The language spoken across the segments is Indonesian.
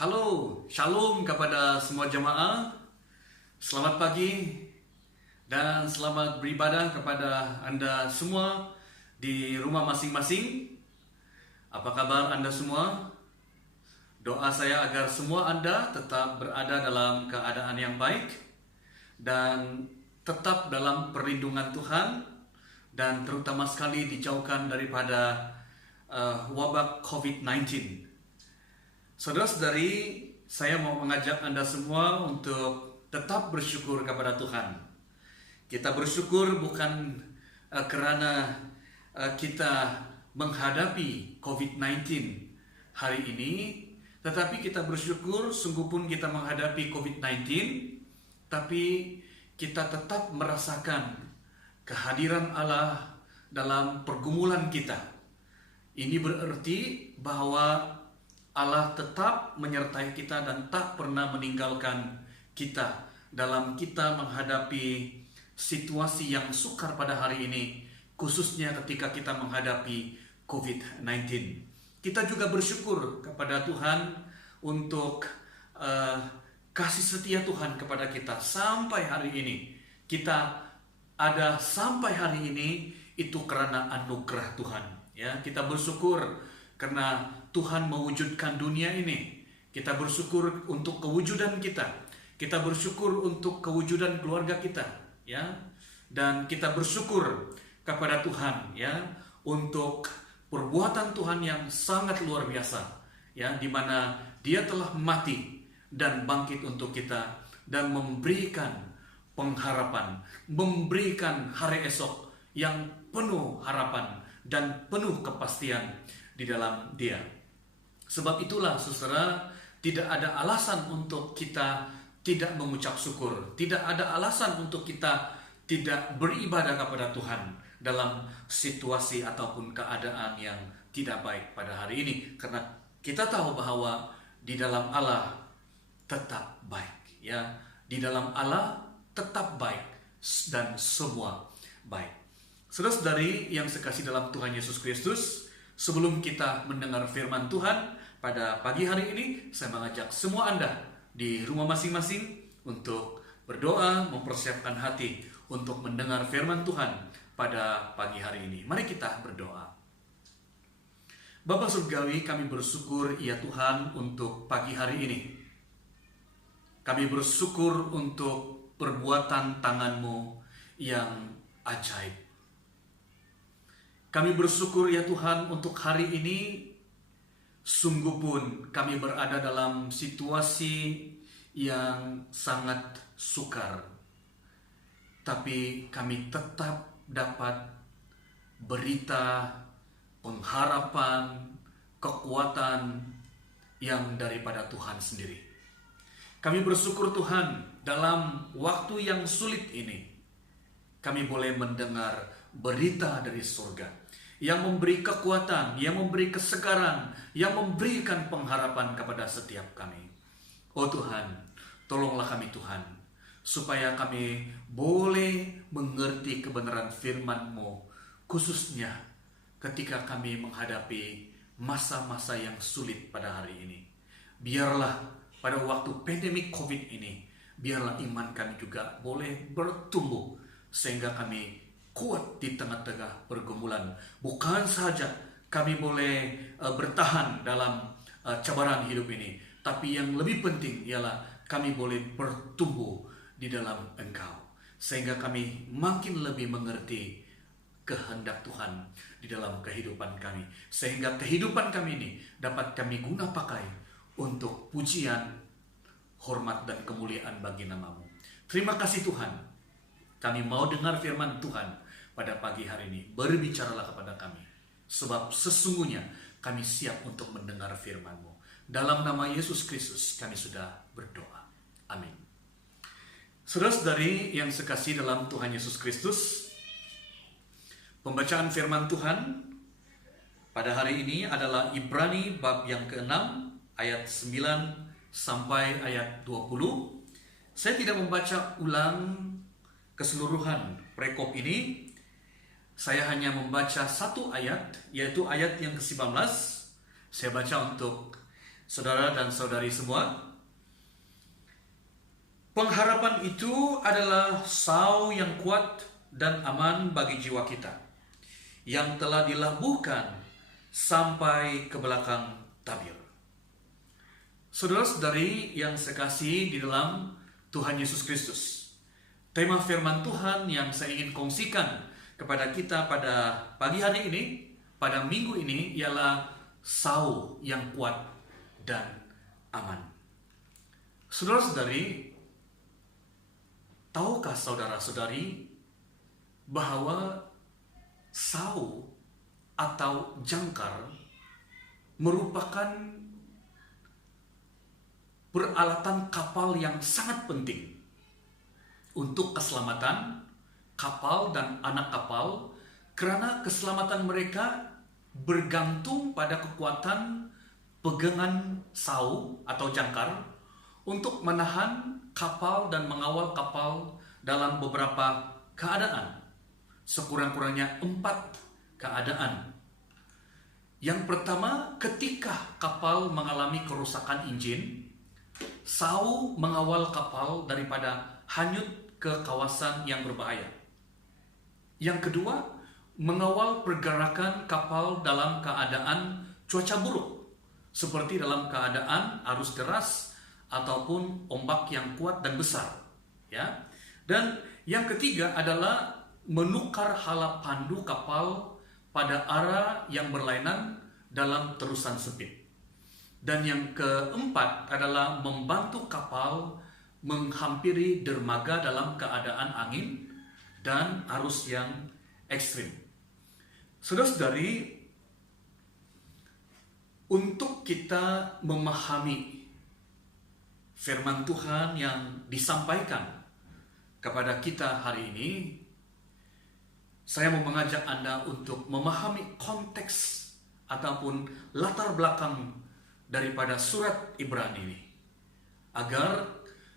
Halo, shalom kepada semua jemaah. Selamat pagi dan selamat beribadah kepada Anda semua di rumah masing-masing. Apa kabar Anda semua? Doa saya agar semua Anda tetap berada dalam keadaan yang baik dan tetap dalam perlindungan Tuhan, dan terutama sekali dijauhkan daripada wabah COVID-19. Saudara-saudari, saya mau mengajak Anda semua untuk tetap bersyukur kepada Tuhan. Kita bersyukur bukan karena kita menghadapi COVID-19 hari ini, tetapi kita bersyukur sungguh pun kita menghadapi COVID-19, tapi kita tetap merasakan kehadiran Allah dalam pergumulan kita. Ini berarti bahwa Allah tetap menyertai kita dan tak pernah meninggalkan kita dalam kita menghadapi situasi yang sukar pada hari ini, khususnya ketika kita menghadapi COVID-19. Kita juga bersyukur kepada Tuhan untuk kasih setia Tuhan kepada kita sampai hari ini. Kita ada sampai hari ini itu karena anugerah Tuhan. Ya, kita bersyukur karena Tuhan mewujudkan dunia ini. Kita bersyukur untuk kewujudan kita. Kita bersyukur untuk kewujudan keluarga kita, ya. Dan kita bersyukur kepada Tuhan, ya, untuk perbuatan Tuhan yang sangat luar biasa, ya, di mana Dia telah mati dan bangkit untuk kita dan memberikan pengharapan, memberikan hari esok yang penuh harapan dan penuh kepastian di dalam Dia. Sebab itulah saudara, tidak ada alasan untuk kita tidak mengucap syukur. Tidak ada alasan untuk kita tidak beribadah kepada Tuhan dalam situasi ataupun keadaan yang tidak baik pada hari ini. Karena kita tahu bahwa di dalam Allah tetap baik, ya. Di dalam Allah tetap baik dan semua baik. Saudara-saudari yang sekasih dalam Tuhan Yesus Kristus, sebelum kita mendengar firman Tuhan pada pagi hari ini, saya mengajak semua Anda di rumah masing-masing untuk berdoa, mempersiapkan hati untuk mendengar firman Tuhan pada pagi hari ini. Mari kita berdoa. Bapa Surgawi, kami bersyukur ya Tuhan untuk pagi hari ini. Kami bersyukur untuk perbuatan tangan-Mu yang ajaib. Kami bersyukur ya Tuhan untuk hari ini. Sungguh pun kami berada dalam situasi yang sangat sukar, tapi kami tetap dapat berita pengharapan, kekuatan yang daripada Tuhan sendiri. Kami bersyukur Tuhan dalam waktu yang sulit ini, kami boleh mendengar berita dari surga yang memberi kekuatan, yang memberi kesegaran, yang memberikan pengharapan kepada setiap kami. Oh Tuhan, tolonglah kami Tuhan, supaya kami boleh mengerti kebenaran firman-Mu, khususnya ketika kami menghadapi masa-masa yang sulit pada hari ini. Biarlah pada waktu pandemi COVID ini, biarlah iman kami juga boleh bertumbuh, sehingga kami kuat di tengah-tengah pergumulan. Bukan saja kami boleh bertahan dalam cabaran hidup ini, tapi yang lebih penting ialah kami boleh bertumbuh di dalam Engkau, sehingga kami makin lebih mengerti kehendak Tuhan di dalam kehidupan kami, sehingga kehidupan kami ini dapat kami guna pakai untuk pujian, hormat, dan kemuliaan bagi nama-Mu. Terima kasih Tuhan. Kami mau dengar firman Tuhan pada pagi hari ini. Berbicaralah kepada kami, sebab sesungguhnya kami siap untuk mendengar firman-Mu. Dalam nama Yesus Kristus kami sudah berdoa. Amin. Saudara-saudari yang sekasih dalam Tuhan Yesus Kristus, pembacaan firman Tuhan pada hari ini adalah Ibrani bab yang ke-6 ayat 9 sampai ayat 20. Saya tidak membaca ulang keseluruhan prekop ini. Saya hanya membaca satu ayat, yaitu ayat yang ke-19. Saya baca untuk saudara dan saudari semua, pengharapan itu adalah sau yang kuat dan aman bagi jiwa kita, yang telah dilabuhkan sampai ke belakang tabir. Saudara-saudari yang sekasihi di dalam Tuhan Yesus Kristus, tema firman Tuhan yang saya ingin kongsikan kepada kita pada pagi hari ini, pada minggu ini, ialah sau yang kuat dan aman. Saudara-saudari, tahukah saudara-saudari bahwa sau atau jangkar merupakan peralatan kapal yang sangat penting untuk keselamatan kapal dan anak kapal, karena keselamatan mereka bergantung pada kekuatan pegangan sau atau jangkar untuk menahan kapal dan mengawal kapal dalam beberapa keadaan, sekurang-kurangnya 4 keadaan. Yang pertama, ketika kapal mengalami kerusakan injin, sau mengawal kapal daripada hanyut ke kawasan yang berbahaya. Yang kedua, mengawal pergerakan kapal dalam keadaan cuaca buruk, seperti dalam keadaan arus deras ataupun ombak yang kuat dan besar, ya. Dan yang ketiga adalah menukar hala pandu kapal pada arah yang berlainan dalam terusan sempit. Dan yang keempat adalah membantu kapal menghampiri dermaga dalam keadaan angin dan arus yang ekstrim. Saudara-saudari, untuk kita memahami firman Tuhan yang disampaikan kepada kita hari ini, saya mau mengajak Anda untuk memahami konteks ataupun latar belakang daripada surat Ibrani ini, agar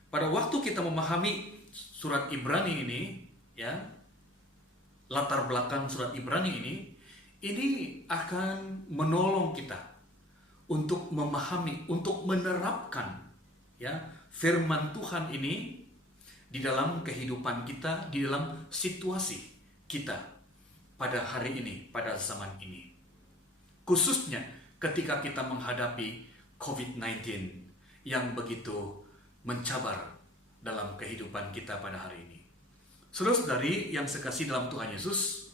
pada waktu kita memahami surat Ibrani ini, ya, latar belakang surat Ibrani ini akan menolong kita untuk memahami, untuk menerapkan, ya, firman Tuhan ini di dalam kehidupan kita, di dalam situasi kita pada hari ini, pada zaman ini. Khususnya ketika kita menghadapi COVID-19 yang begitu mencabar dalam kehidupan kita pada hari ini. Saudara-saudari yang sekasih dalam Tuhan Yesus,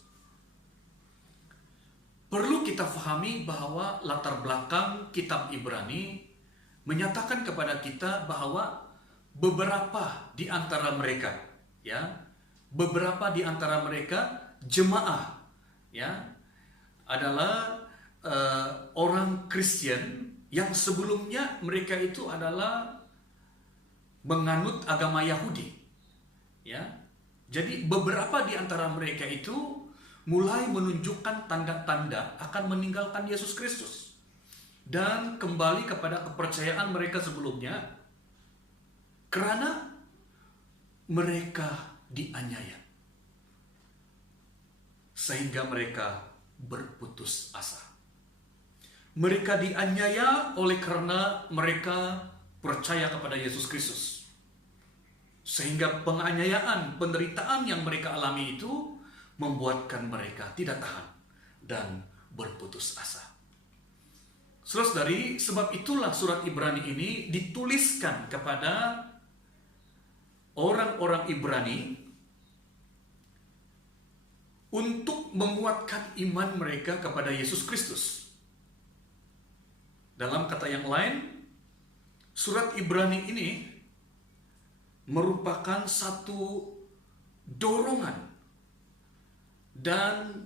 perlu kita pahami bahwa latar belakang kitab Ibrani menyatakan kepada kita bahwa beberapa di antara mereka, ya, beberapa di antara mereka jemaah, ya, adalah orang Kristen yang sebelumnya mereka itu adalah menganut agama Yahudi, ya. Jadi beberapa di antara mereka itu mulai menunjukkan tanda-tanda akan meninggalkan Yesus Kristus dan kembali kepada kepercayaan mereka sebelumnya, karena mereka dianiaya sehingga mereka berputus asa. Mereka dianiaya oleh karena mereka percaya kepada Yesus Kristus, sehingga penganiayaan, penderitaan yang mereka alami itu membuatkan mereka tidak tahan dan berputus asa. Saudara-saudari, sebab itulah surat Ibrani ini dituliskan kepada orang-orang Ibrani untuk menguatkan iman mereka kepada Yesus Kristus. Dalam kata yang lain, surat Ibrani ini merupakan satu dorongan dan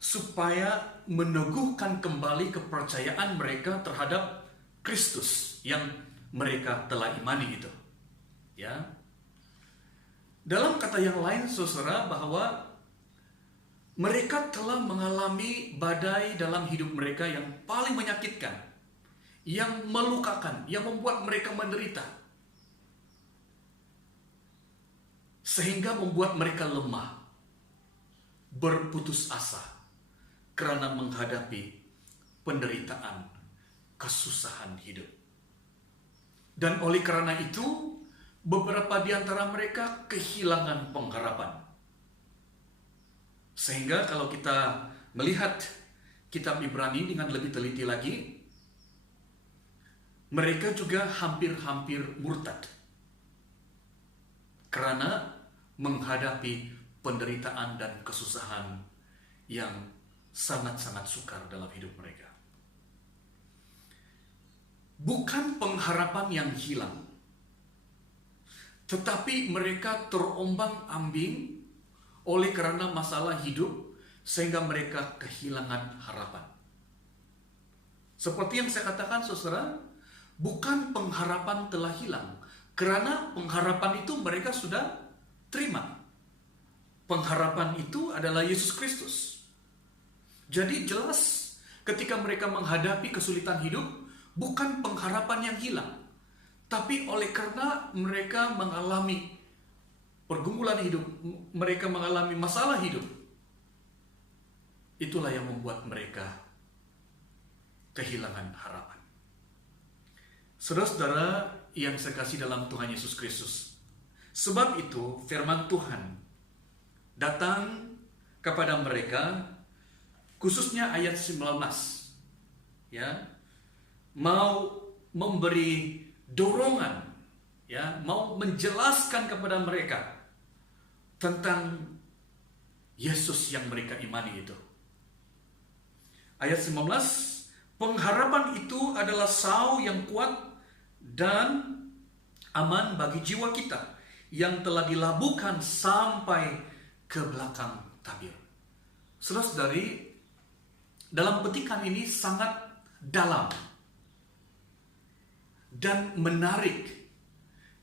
supaya meneguhkan kembali kepercayaan mereka terhadap Kristus yang mereka telah imani itu, ya. Dalam kata yang lain, saudara, bahwa mereka telah mengalami badai dalam hidup mereka yang paling menyakitkan, yang melukakan, yang membuat mereka menderita, sehingga membuat mereka lemah, berputus asa karena menghadapi penderitaan kesusahan hidup. Dan oleh karena itu, beberapa di antara mereka kehilangan pengharapan. Sehingga kalau kita melihat kitab Ibrani dengan lebih teliti lagi, mereka juga hampir-hampir murtad karena menghadapi penderitaan dan kesusahan yang sangat-sangat sukar dalam hidup mereka. Bukan pengharapan yang hilang, tetapi mereka terombang-ambing oleh karena masalah hidup sehingga mereka kehilangan harapan. Seperti yang saya katakan, saudara, bukan pengharapan telah hilang, karena pengharapan itu mereka sudah terima. Pengharapan itu adalah Yesus Kristus. Jadi jelas ketika mereka menghadapi kesulitan hidup, bukan pengharapan yang hilang, tapi oleh karena mereka mengalami pergumulan hidup, mereka mengalami masalah hidup, itulah yang membuat mereka kehilangan harapan. Saudara-saudara yang saya kasih dalam Tuhan Yesus Kristus, sebab itu firman Tuhan datang kepada mereka, khususnya ayat 19, ya, mau memberi dorongan, ya, mau menjelaskan kepada mereka tentang Yesus yang mereka imani itu. Ayat 19, pengharapan itu adalah sau yang kuat dan aman bagi jiwa kita yang telah dilabuhkan sampai ke belakang tabir. Saudara-saudari, dalam petikan ini sangat dalam dan menarik,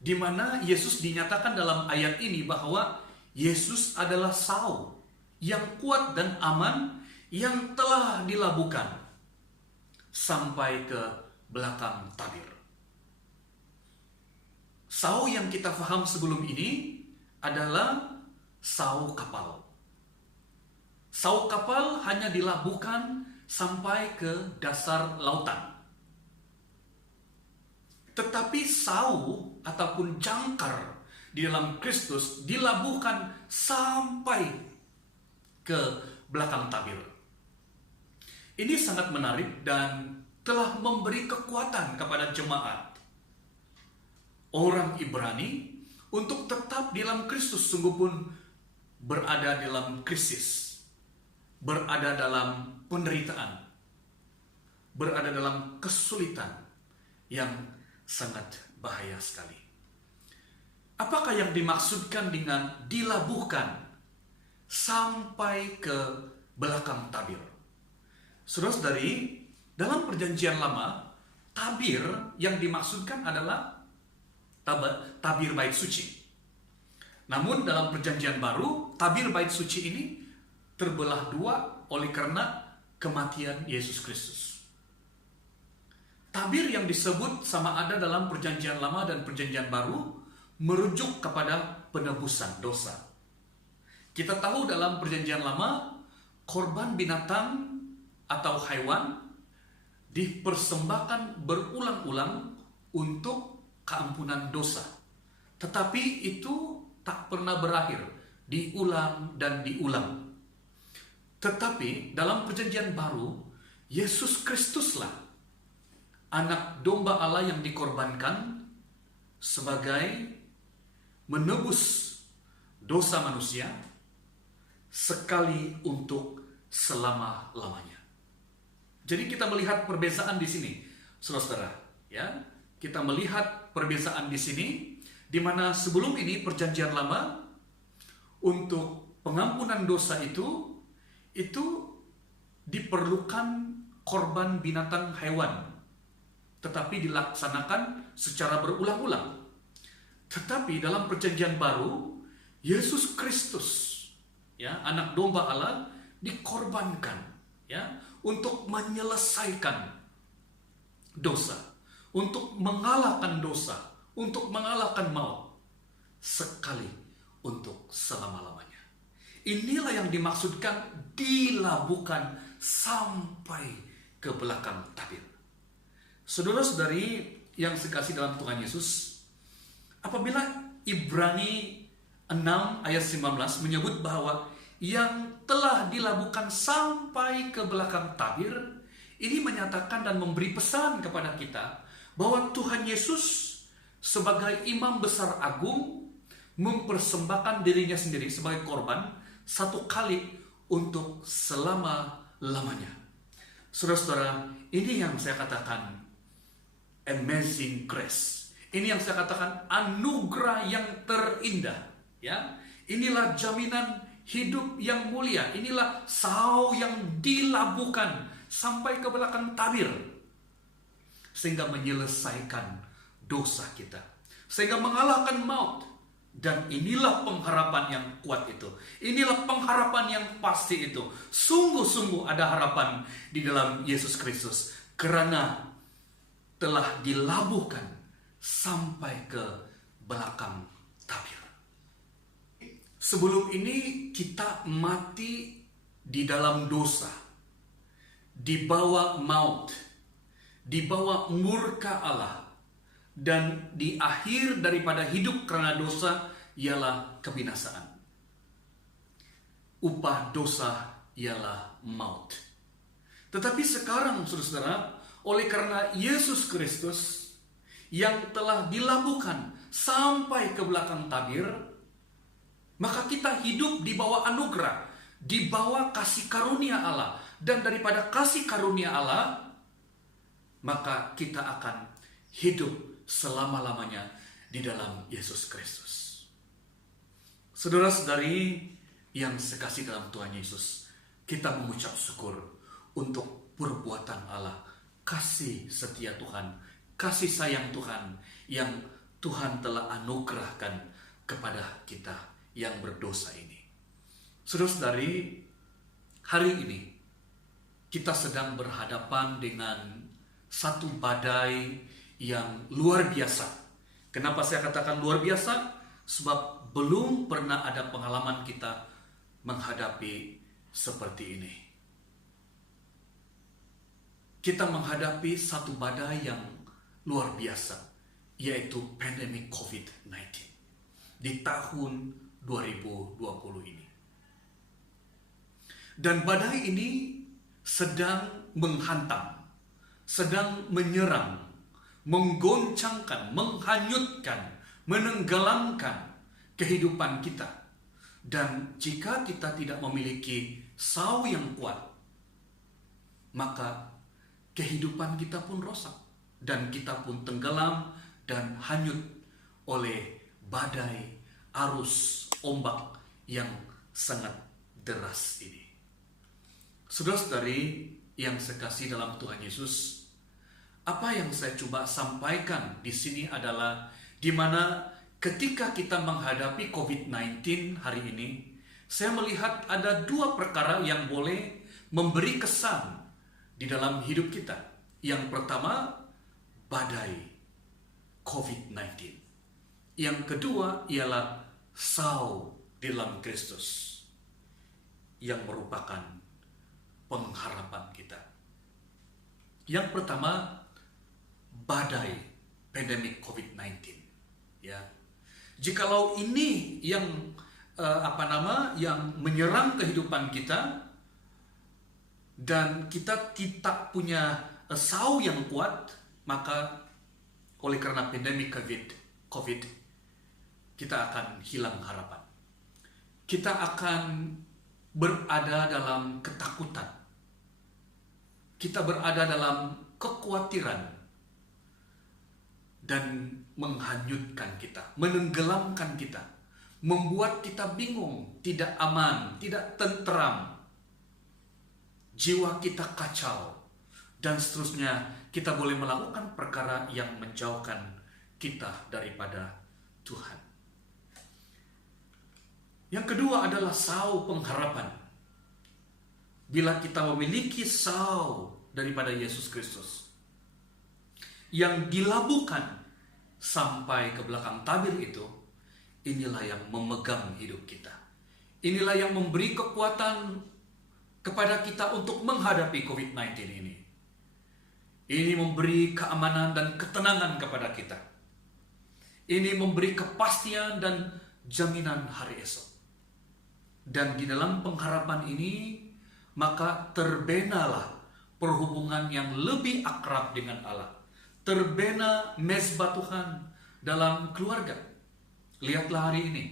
di mana Yesus dinyatakan dalam ayat ini bahwa Yesus adalah sau yang kuat dan aman yang telah dilabuhkan sampai ke belakang tabir. Sau yang kita faham sebelum ini adalah sau kapal. Sau kapal hanya dilabuhkan sampai ke dasar lautan. Tetapi sau ataupun jangkar di dalam Kristus dilabuhkan sampai ke belakang tabir. Ini sangat menarik dan telah memberi kekuatan kepada jemaat orang Ibrani untuk tetap di dalam Kristus, sungguh pun berada dalam krisis, berada dalam penderitaan, berada dalam kesulitan yang sangat bahaya sekali. Apakah yang dimaksudkan dengan dilabuhkan sampai ke belakang tabir? Saudara-saudari, dalam perjanjian lama, tabir yang dimaksudkan adalah tabir bait suci. Namun dalam perjanjian baru, tabir bait suci ini terbelah dua oleh karena kematian Yesus Kristus. Tabir yang disebut sama ada dalam perjanjian lama dan perjanjian baru merujuk kepada penebusan dosa. Kita tahu dalam perjanjian lama, korban binatang atau hewan dipersembahkan berulang-ulang untuk keampunan dosa. Tetapi itu tak pernah berakhir, diulang dan diulang. Tetapi dalam perjanjian baru, Yesus Kristuslah anak domba Allah yang dikorbankan sebagai menebus dosa manusia sekali untuk selama-lamanya. Jadi kita melihat perbedaan di sini, saudara-saudara, ya. Kita melihat perbedaan di sini, di mana sebelum ini perjanjian lama untuk pengampunan dosa itu diperlukan korban binatang hewan, tetapi dilaksanakan secara berulang-ulang. Tetapi dalam perjanjian baru, Yesus Kristus, ya, anak domba Allah, dikorbankan, ya, untuk menyelesaikan dosa, untuk mengalahkan dosa, untuk mengalahkan maut, sekali untuk selama-lamanya. Inilah yang dimaksudkan dilabuhkan sampai ke belakang tabir. Saudara-saudari yang sekasih dalam Tuhan Yesus, apabila Ibrani 6 ayat 19 menyebut bahwa yang telah dilabuhkan sampai ke belakang tabir, ini menyatakan dan memberi pesan kepada kita bahwa Tuhan Yesus sebagai imam besar agung mempersembahkan dirinya sendiri sebagai korban satu kali untuk selama-lamanya. Saudara-saudara, ini yang saya katakan amazing grace. Ini yang saya katakan anugerah yang terindah, ya. Inilah jaminan hidup yang mulia. Inilah sau yang dilabuhkan sampai ke belakang tabir, sehingga menyelesaikan dosa kita, sehingga mengalahkan maut. Dan inilah pengharapan yang kuat itu. Inilah pengharapan yang pasti itu. Sungguh-sungguh ada harapan di dalam Yesus Kristus, karena telah dilabuhkan sampai ke belakang tabir. Sebelum ini kita mati di dalam dosa, dibawa maut, dibawa murka Allah, dan di akhir daripada hidup karena dosa ialah kebinasaan. Upah dosa ialah maut. Tetapi sekarang, saudara-saudara, oleh karena Yesus Kristus yang telah dilabuhkan sampai ke belakang tabir, maka kita hidup di bawah anugerah, di bawah kasih karunia Allah. Dan daripada kasih karunia Allah, maka kita akan hidup selama-lamanya di dalam Yesus Kristus. Saudara-saudari yang sekasih dalam Tuhan Yesus, kita mengucap syukur untuk perbuatan Allah, kasih setia Tuhan, kasih sayang Tuhan yang Tuhan telah anugerahkan kepada kita yang berdosa ini. Saudara-saudari, hari ini kita sedang berhadapan dengan satu badai yang luar biasa. Kenapa saya katakan luar biasa? Sebab belum pernah ada pengalaman kita menghadapi seperti ini. Kita menghadapi satu badai yang luar biasa, yaitu pandemi COVID-19 di tahun 2020 ini. Dan badai ini sedang menghantam, sedang menyerang, menggoncangkan, menghanyutkan, menenggelamkan kehidupan kita. Dan jika kita tidak memiliki sau yang kuat, maka kehidupan kita pun rosak, dan kita pun tenggelam dan hanyut oleh badai, arus, ombak yang sangat deras ini. Saudara-saudari yang sekasih dalam Tuhan Yesus, apa yang saya coba sampaikan di sini adalah di mana ketika kita menghadapi COVID-19 hari ini, saya melihat ada dua perkara yang boleh memberi kesan di dalam hidup kita. Yang pertama, badai COVID-19. Yang kedua ialah sau di dalam Kristus, yang merupakan pengharapan kita. Yang pertama, badai pandemi COVID-19. Ya, jikalau ini yang yang menyerang kehidupan kita dan kita tidak punya sau yang kuat, maka oleh karena pandemi COVID, kita akan hilang harapan. Kita akan berada dalam ketakutan. Kita berada dalam kekhawatiran dan menghanyutkan kita, menenggelamkan kita, membuat kita bingung, tidak aman, tidak tentram. Jiwa kita kacau, dan seterusnya. Kita boleh melakukan perkara yang menjauhkan kita daripada Tuhan. Yang kedua adalah sau pengharapan. Bila kita memiliki sau daripada Yesus Kristus yang dilabuhkan sampai ke belakang tabir itu, inilah yang memegang hidup kita. Inilah yang memberi kekuatan kepada kita untuk menghadapi COVID-19 ini. Ini memberi keamanan dan ketenangan kepada kita. Ini memberi kepastian dan jaminan hari esok. Dan di dalam pengharapan ini, maka terbenalah perhubungan yang lebih akrab dengan Allah. Terbena mezbah Tuhan dalam keluarga. Lihatlah hari ini,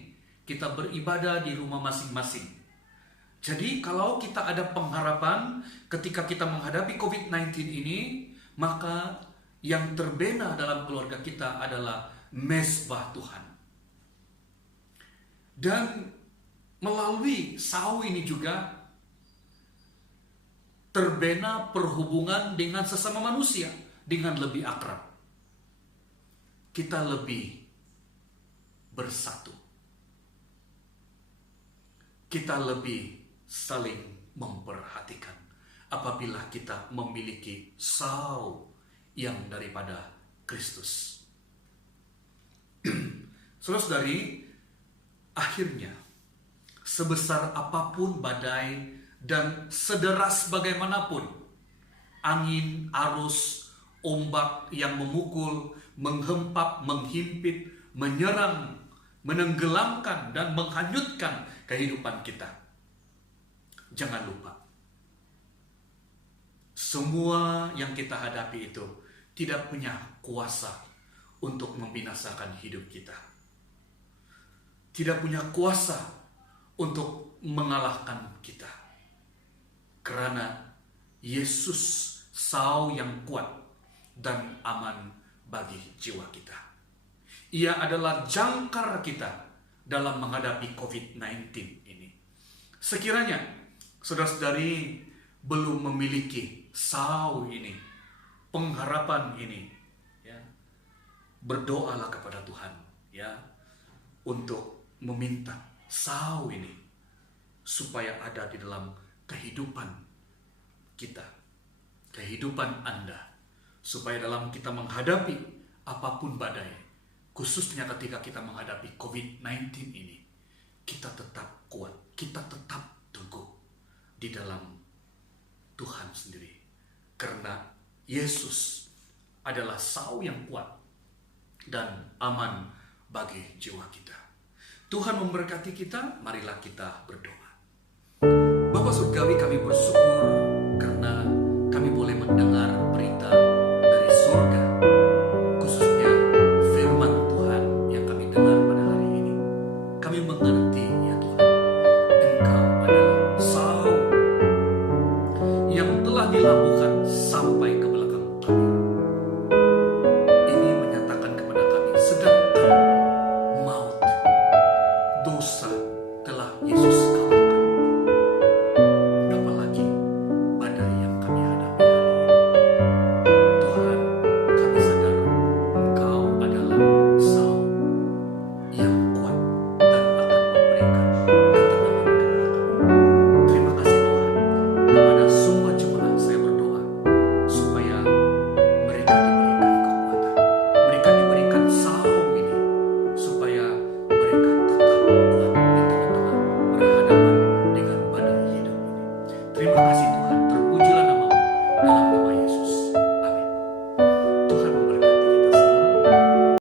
kita beribadah di rumah masing-masing. Jadi kalau kita ada pengharapan ketika kita menghadapi COVID-19 ini, maka yang terbena dalam keluarga kita adalah mezbah Tuhan. Dan melalui sau ini juga terbena perhubungan dengan sesama manusia dengan lebih akrab. Kita lebih bersatu. Kita lebih saling memperhatikan apabila kita memiliki sau yang daripada Kristus. Saudara-saudari, akhirnya sebesar apapun badai dan sederas bagaimanapun angin, arus, ombak yang memukul, menghempap, menghimpit, menyerang, menenggelamkan dan menghanyutkan kehidupan kita, jangan lupa, semua yang kita hadapi itu tidak punya kuasa untuk membinasakan hidup kita. Tidak punya kuasa untuk mengalahkan kita. Karena Yesus sau yang kuat dan aman bagi jiwa kita. Ia adalah jangkar kita dalam menghadapi COVID-19 ini. Sekiranya saudara-saudari belum memiliki sau ini, pengharapan ini, ya, berdoalah kepada Tuhan, ya, untuk meminta sau ini supaya ada di dalam kehidupan kita, kehidupan Anda, supaya dalam kita menghadapi apapun badai, khususnya ketika kita menghadapi COVID-19 ini, kita tetap kuat, kita tetap teguh di dalam Tuhan sendiri. Karena Yesus adalah sau yang kuat dan aman bagi jiwa kita. Tuhan memberkati kita, marilah kita berdoa. Bapa Surgawi, kami bersyukur